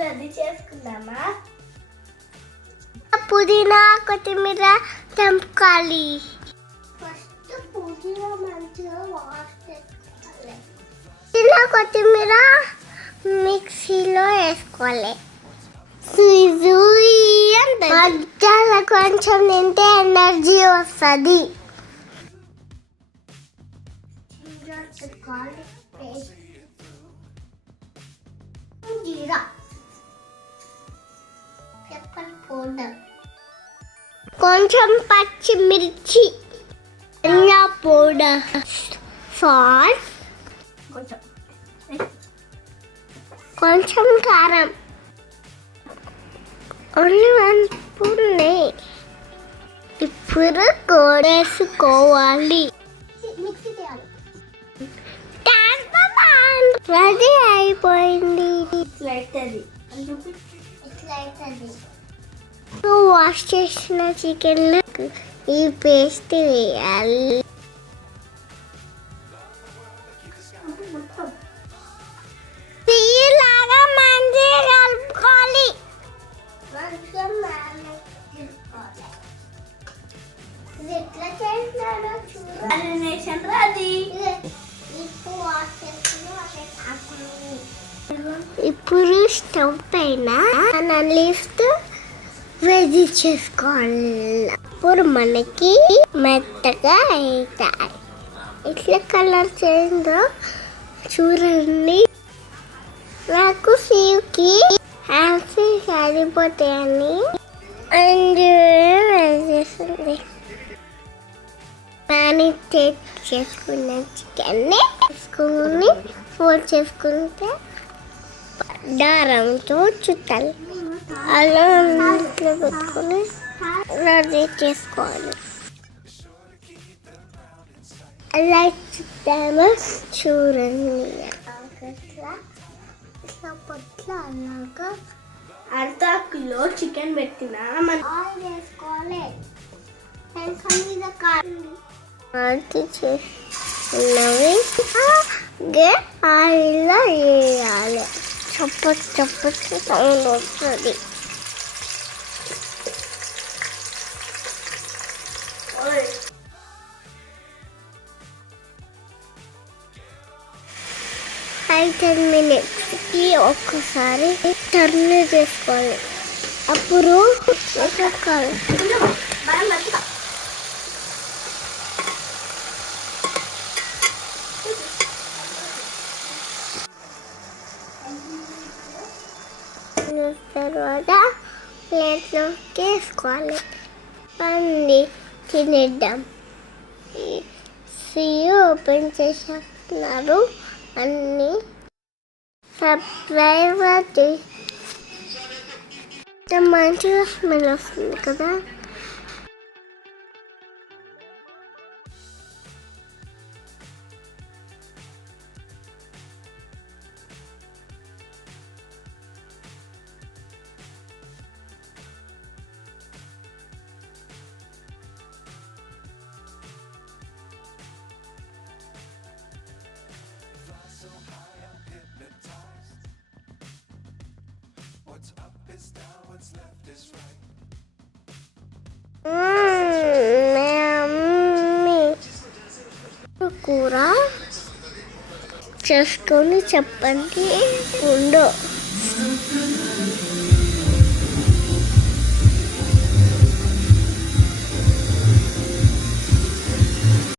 Ready చేసుకుందామా? పుదీనా కొత్తిమీర తెంపుకోవాలి. ఫస్ట్ పుదీనా మంచిగా వాష్ చేసుకోవాలి. పుదీనా కొత్తిమీర మిక్సీలో వేసుకోవాలి. మధ్యలో కొంచెం తింటే ఎనర్జీ వస్తుంది. జీరా, పెప్పర్ పౌడర్, కొంచెం పచ్చిమిర్చి, ధనియా పౌడర్, సాల్ట్, కొంచెం కారం, ఓన్లీ 1 స్పూన్ నెయ్యి. ఇప్పుడు కోడేసుకోవాలి. మిక్సీ చేయాలి. రెడీ అయిపోయింది. వాష్ చేసిన చికెన్ ఈ పేస్ట్ వేయాలి. లాగా మంచిగా కలుపుకోవాలి. ఇది ఎట్లా చేసినాడో చూడండి. ఇప్పుడు స్టవ్ పైన లీఫ్తో వేడి చేసుకోవాలి. ఇప్పుడు మనకి మెత్తగా అవుతాయి. ఇట్లా కలర్ చేయిందో చూడండి. నాకు సీవ్కి హ్యాండ్స్ సరిపోతాయని వేసేస్తుంది. మ్యారినేట్ చేసుకున్న చికెన్ని వేసుకుని ఫోల్డ్ చేసుకుంటే దారంతో చుట్టాలి. అలా ఇంట్లో పెట్టుకొని రెడీ చేసుకోవాలి. అలా చుట్టామో చూడండి. అలాగా అర్ధ కిలో చికెన్ పెట్టినా మనం ఆయిల్ వేసుకోవాలి. చేసుకున్నవి ఆయిల్లో వేయాలి. చప్పటి చప్పటి సౌండ్ వస్తుంది. ఫైవ్ 10 మినిట్స్కి ఒక్కసారి టర్న్ చేసుకోవాలి. అప్పుడు ఎక్కాలి. తర్వాత ప్లేట్లోకి వేసుకోవాలి. పండి తినేద్దాం. ఓపెన్ చేసేస్తున్నారు. అన్నీ సబ్స్క్రైబ్ మంచిగా స్మెల్ వస్తుంది కదా. కూర చేసుకొని చెప్పండి. ఉండు.